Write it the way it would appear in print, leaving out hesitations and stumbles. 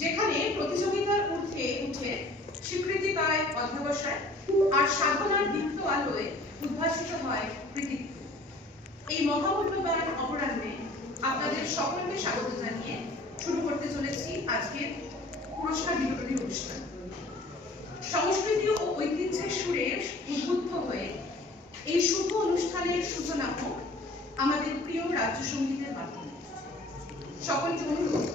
যেখানে প্রতিযোগিতার ঊর্ধ্বে উঠে স্বীকৃতি পায় অধ্যবসায় আর সাধনার দীপ্ত আলোয় উদ্ভাসিত হয় কৃতিত্ব। এই মহামূল্যবান অপরাহ্নে আপনাদের সকলকে স্বাগত জানিয়ে শুরু করতে চলেছি আজকের পুরস্কার বিতরণী অনুষ্ঠান। সংস্কৃতি ও ঐতিহ্যের সুরে উদ্বুদ্ধ হয়ে এই শুভ অনুষ্ঠানের সূচনা হোক আমাদের প্রিয় রাজ্য সঙ্গীতের মাধ্যমে। সকলকে অনুরোধ